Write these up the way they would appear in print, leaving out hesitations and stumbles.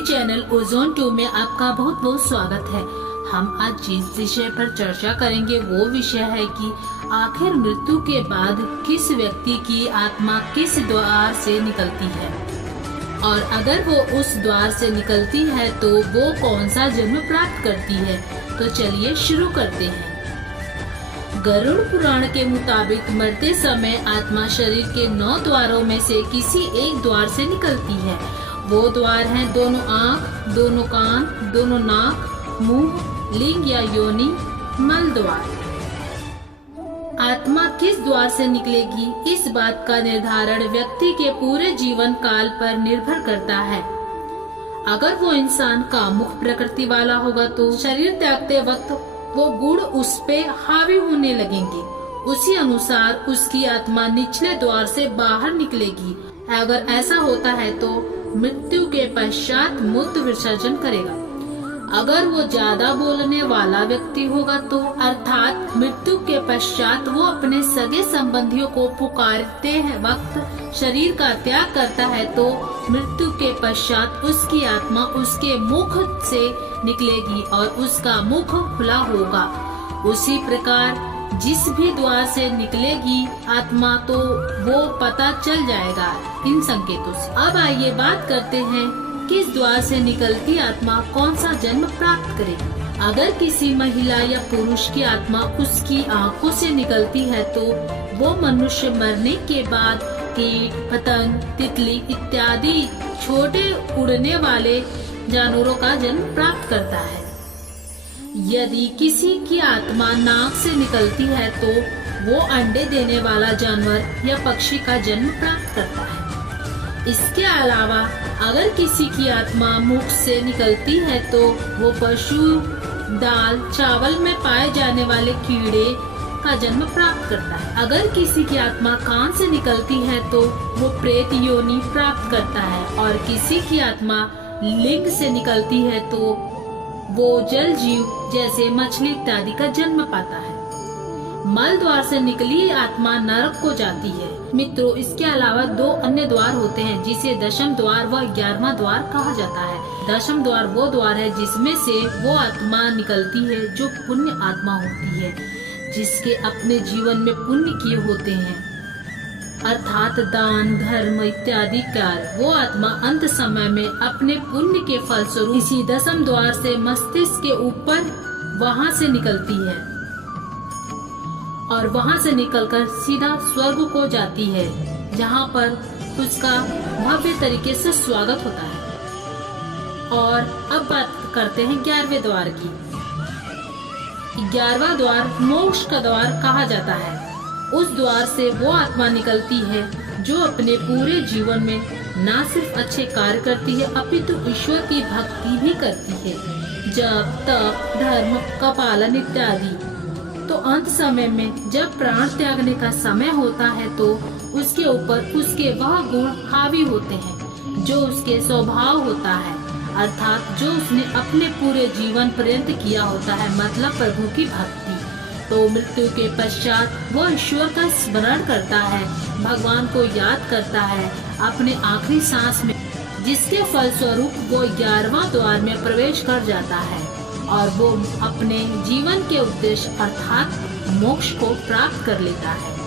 मेरे channel ozone 2 में आपका बहुत बहुत स्वागत है। हम आज जिस विषय पर चर्चा करेंगे वो विषय है कि आखिर मृत्यु के बाद किस व्यक्ति की आत्मा किस द्वार से निकलती है, और अगर वो उस द्वार से निकलती है तो वो कौन सा जन्म प्राप्त करती है। तो चलिए शुरू करते हैं। गरुड़ पुराण के मुताबिक मरते समय आत्मा शरीर के 9 द्वारों में से किसी एक द्वार से निकलती है। वो द्वार हैं दोनों आँख, दोनों कान, दोनों नाक, मुंह, लिंग या योनि, मल द्वार। आत्मा किस द्वार से निकलेगी, इस बात का निर्धारण व्यक्ति के पूरे जीवन काल पर निर्भर करता है। अगर वो इंसान कामुक प्रकृति वाला होगा तो शरीर त्यागते वक्त वो गुण उस पे हावी होने लगेंगे। उसी अनुसार उसकी आत्मा निचले द्वार से बाहर निकलेगी। अगर ऐसा होता है तो मृत्यु के पश्चात मूत्र विसर्जन करेगा। अगर वो ज्यादा बोलने वाला व्यक्ति होगा तो अर्थात मृत्यु के पश्चात वो अपने सगे संबंधियों को पुकारते हैं वक्त शरीर का त्याग करता है तो मृत्यु के पश्चात उसकी आत्मा उसके मुख से निकलेगी और उसका मुख खुला होगा। उसी प्रकार जिस भी द्वार से निकलेगी आत्मा तो वो पता चल जाएगा इन संकेतों से। अब आइए बात करते हैं किस द्वार से निकलती आत्मा कौन सा जन्म प्राप्त करेगी। अगर किसी महिला या पुरुष की आत्मा उसकी आंखों से निकलती है तो वो मनुष्य मरने के बाद कीट, पतंग, तितली इत्यादि छोटे उड़ने वाले जानवरों का जन्म प्राप्त करता है। यदि किसी की आत्मा नाक से निकलती है तो वो अंडे देने वाला जानवर या पक्षी का जन्म प्राप्त करता है। इसके अलावा अगर किसी की आत्मा मुख से निकलती है तो वो पशु, दाल, चावल में पाए जाने वाले कीड़े का जन्म प्राप्त करता है। अगर किसी की आत्मा कान से निकलती है तो वो प्रेत योनि प्राप्त करता है, और किसी की आत्मा लिंग से निकलती है तो वो जल जीव जैसे मछली इत्यादि का जन्म पाता है। मल द्वार से निकली आत्मा नरक को जाती है। मित्रों, इसके अलावा 2 अन्य द्वार होते हैं जिसे दशम द्वार व 11वां द्वार कहा जाता है। दशम द्वार वो द्वार है जिसमें से वो आत्मा निकलती है जो पुण्य आत्मा होती है, जिसके अपने जीवन में पुण्य किए होते हैं, अर्थात दान, धर्म इत्यादि कार्य। वो आत्मा अंत समय में अपने पुण्य के फलस्वरूप इसी दशम द्वार से मस्तिष्क के ऊपर वहाँ से निकलती है और वहाँ से निकलकर सीधा स्वर्ग को जाती है, जहाँ पर उसका भव्य तरीके से स्वागत होता है। और अब बात करते हैं 11वें द्वार की। 11वां द्वार मोक्ष का द्वार कहा जाता है। उस द्वार से वो आत्मा निकलती है जो अपने पूरे जीवन में न सिर्फ अच्छे कार्य करती है अपितु ईश्वर की भक्ति भी करती है, जप, तप, धर्म का पालन इत्यादि। तो अंत समय में जब प्राण त्यागने का समय होता है तो उसके ऊपर उसके वह गुण हावी होते हैं जो उसके स्वभाव होता है, अर्थात जो उसने अपने पूरे जीवन पर्यंत किया होता है, मतलब प्रभु की भक्ति। तो मृत्यु के पश्चात वो ईश्वर का स्मरण करता है, भगवान को याद करता है अपने आखिरी सांस में, जिसके फलस्वरूप वो 11वां द्वार में प्रवेश कर जाता है और वो अपने जीवन के उद्देश्य अर्थात मोक्ष को प्राप्त कर लेता है।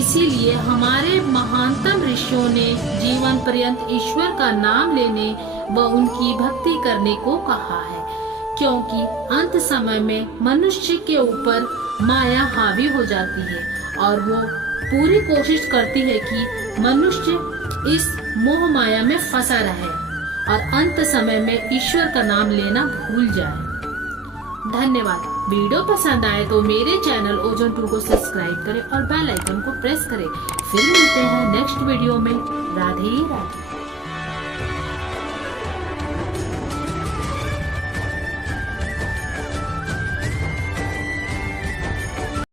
इसीलिए हमारे महानतम ऋषियों ने जीवन पर्यंत ईश्वर का नाम लेने व उनकी भक्ति करने को कहा है, क्योंकि अंत समय में मनुष्य के ऊपर माया हावी हो जाती है और वो पूरी कोशिश करती है कि मनुष्य इस मोह माया में फंसा रहे और अंत समय में ईश्वर का नाम लेना भूल जाए। धन्यवाद। वीडियो पसंद आए तो मेरे चैनल ओजोन 2 को सब्सक्राइब करें और बेल आइकन को प्रेस करें। फिर मिलते हैं नेक्स्ट वीडियो में। राधे राधे।